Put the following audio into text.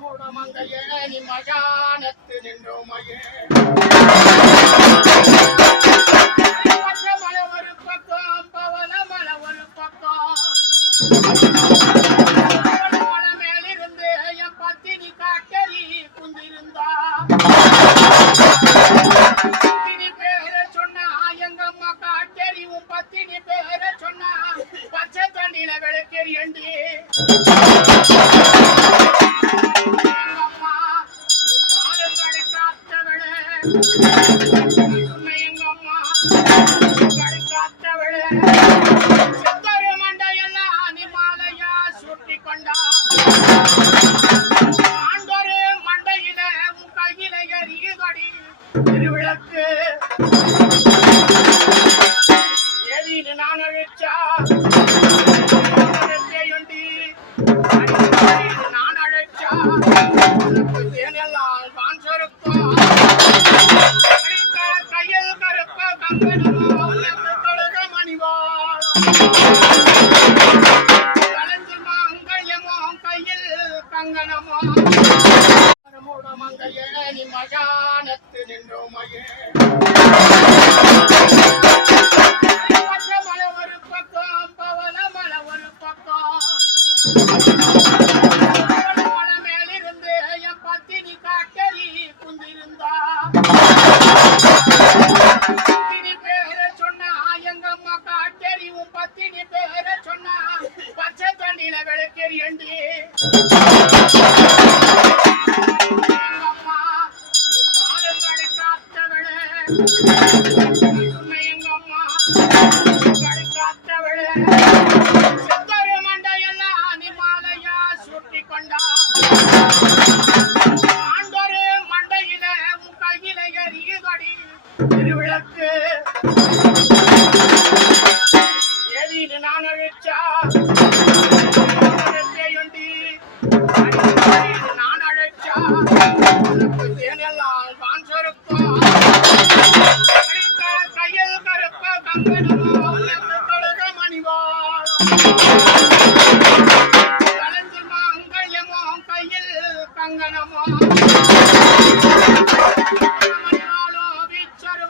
மங்கையே நீ மகானத்து நின்றோமையே மலை ஒரு பக்கம் பவள மலை ஒரு பக்கம் மலை மேலிருந்து என் பத்தினி காட்டறி குந்திருந்தா பத்தினி பேரை சொன்னா எங்க அம்மா காட்டறி உன் பத்தினி பேரை சொன்னா பச்சை தண்ணியில விளக்கெறியண்டி திருவிளக்கு எதின்னு நான் அழைச்சா நான் அழைச்சா தேனெல்லாம் வான் சொருக்கும் கையில் கருப்ப கங்கனமோ தொழுக மணிவாளம் கலந்து மங்கயமோ கையில் கங்கனமோ மங்கையே நீ மகானத்து நின்றோமையே மலை ஒரு பக்கம் பவள மலை ஒரு பக்கம் மலை மேலிருந்து என் பத்தினி காட்டறி குந்திருந்தா பத்தினி பேரை சொன்னா எங்க அம்மா காட்டறி உன் பத்தினி பேரை சொன்னா பச்சை தண்ணியில விளக்கெறியண்டி எங்க அம்மா காத்தவள சித்தரு மண்டையெல்லாம் நிமாலையா சுட்டி கொண்டா ஆண்டொரு மண்டையில உன் கையில எரியுதடி திருவிளக்கு எதின்னு நான் அழைச்சா நான் அழைச்சா தேனெல்லாம் வான் சொருக்கும் கையில் கருப்ப கங்கனமோ தொழுக மணிவாளம்